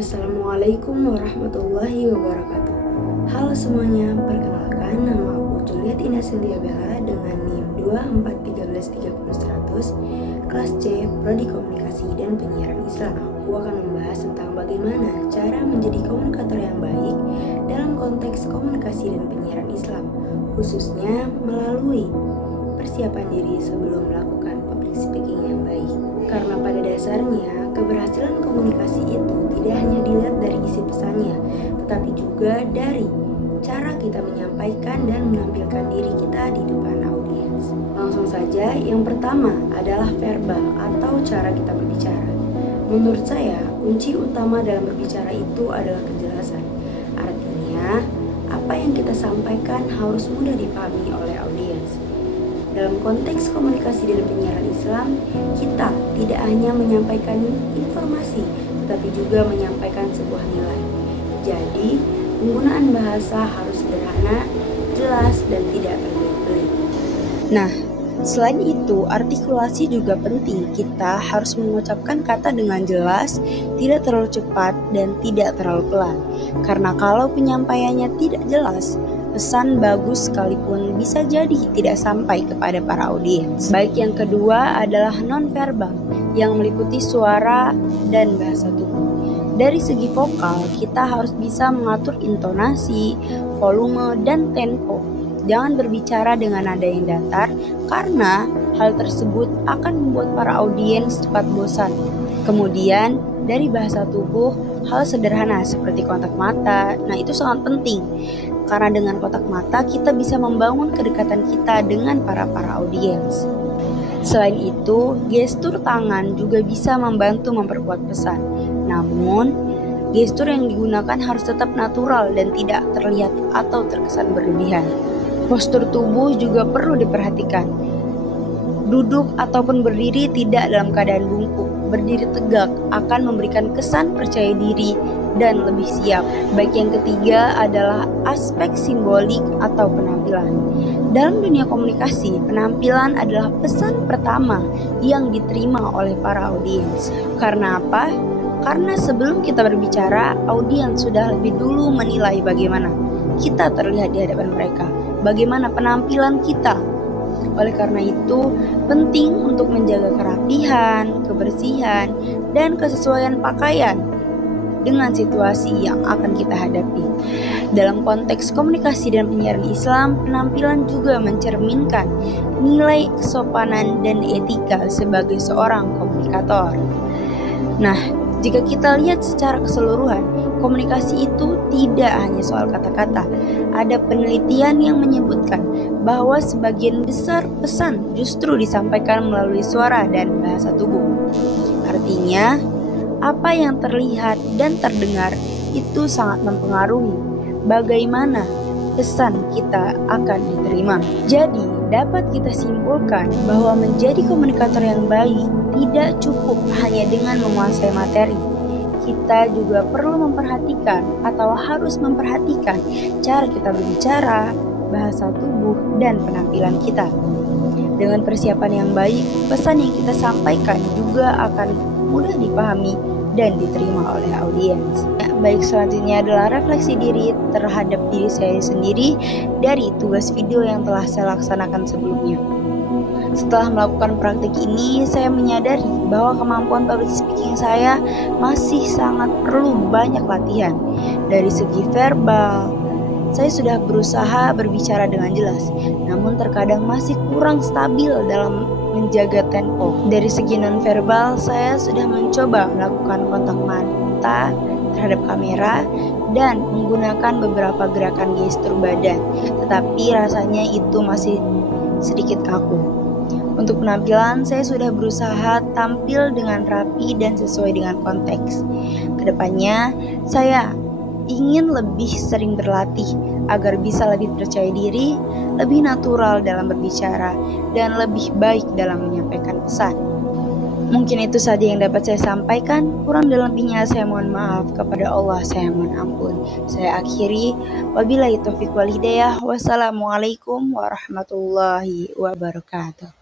Assalamualaikum warahmatullahi wabarakatuh. Halo semuanya, perkenalkan nama aku Juliet Ina Cynthia Bella dengan NIM 2413300100 kelas C Prodi Komunikasi dan Penyiaran Islam. Aku akan membahas tentang bagaimana cara menjadi komunikator yang baik dalam konteks komunikasi dan penyiaran Islam, khususnya melalui persiapan diri sebelum melakukan public speaking yang baik. Karena pada dasarnya, keberhasilan komunikasi itu tidak hanya dilihat dari isi pesannya, tetapi juga dari cara kita menyampaikan dan menampilkan diri kita di depan audiens. Langsung saja, yang pertama adalah verbal atau cara kita berbicara. Menurut saya, kunci utama dalam berbicara itu adalah kejelasan. Artinya, apa yang kita sampaikan harus mudah dipahami oleh audiens. Dalam konteks komunikasi dan penyiaran Islam, kita tidak hanya menyampaikan informasi, tetapi juga menyampaikan sebuah nilai. Jadi, penggunaan bahasa harus sederhana, jelas, dan tidak berbelit-belit. Nah, selain itu, artikulasi juga penting. Kita harus mengucapkan kata dengan jelas, tidak terlalu cepat, dan tidak terlalu pelan. Karena kalau penyampaiannya tidak jelas, pesan bagus sekalipun bisa jadi tidak sampai kepada para audiens. Baik, yang kedua adalah non-verbal yang meliputi suara dan bahasa tubuh. Dari segi vokal, kita harus bisa mengatur intonasi, volume, dan tempo. Jangan berbicara dengan nada yang datar karena hal tersebut akan membuat para audiens cepat bosan. Kemudian, dari bahasa tubuh, hal sederhana seperti kontak mata, itu sangat penting. Karena dengan kontak mata kita bisa membangun kedekatan kita dengan para audiens. Selain itu, gestur tangan juga bisa membantu memperkuat pesan. Namun, gestur yang digunakan harus tetap natural dan tidak terlihat atau terkesan berlebihan. Postur tubuh juga perlu diperhatikan. Duduk ataupun berdiri tidak dalam keadaan bungkuk. Berdiri tegak akan memberikan kesan percaya diri dan lebih siap. Baik, yang ketiga adalah aspek simbolik atau penampilan. Dalam dunia komunikasi, penampilan adalah pesan pertama yang diterima oleh para audiens. Karena apa? Karena sebelum kita berbicara, audiens sudah lebih dulu menilai bagaimana kita terlihat di hadapan mereka, bagaimana penampilan kita. Oleh karena itu, penting untuk menjaga kerapihan, kebersihan, dan kesesuaian pakaian dengan situasi yang akan kita hadapi. Dalam konteks komunikasi dan penyiaran Islam, penampilan juga mencerminkan nilai kesopanan dan etika sebagai seorang komunikator. Nah, jika kita lihat secara keseluruhan, komunikasi itu tidak hanya soal kata-kata. Ada penelitian yang menyebutkan bahwa sebagian besar pesan justru disampaikan melalui suara dan bahasa tubuh. Artinya, apa yang terlihat dan terdengar itu sangat mempengaruhi bagaimana pesan kita akan diterima. Jadi, dapat kita simpulkan bahwa menjadi komunikator yang baik tidak cukup hanya dengan menguasai materi. Kita juga perlu memperhatikan atau harus memperhatikan cara kita berbicara, bahasa tubuh, dan penampilan kita. Dengan persiapan yang baik, pesan yang kita sampaikan juga akan mudah dipahami dan diterima oleh audiens. Baik, selanjutnya adalah refleksi diri terhadap diri saya sendiri dari tugas video yang telah saya laksanakan sebelumnya. Setelah melakukan praktik ini, saya menyadari bahwa kemampuan public speaking saya masih sangat perlu banyak latihan. Dari segi verbal, saya sudah berusaha berbicara dengan jelas, namun terkadang masih kurang stabil dalam menjaga tempo. Dari segi nonverbal, saya sudah mencoba melakukan kontak mata terhadap kamera dan menggunakan beberapa gerakan gestur badan, tetapi rasanya itu masih sedikit kaku. Untuk penampilan, saya sudah berusaha tampil dengan rapi dan sesuai dengan konteks. Kedepannya, saya ingin lebih sering berlatih agar bisa lebih percaya diri, lebih natural dalam berbicara, dan lebih baik dalam menyampaikan pesan. Mungkin itu saja yang dapat saya sampaikan. Kurang dan lebihnya saya mohon maaf. Kepada Allah saya mohon ampun. Saya akhiri. Wabillahi taufiq wal hidayah. Wassalamualaikum warahmatullahi wabarakatuh.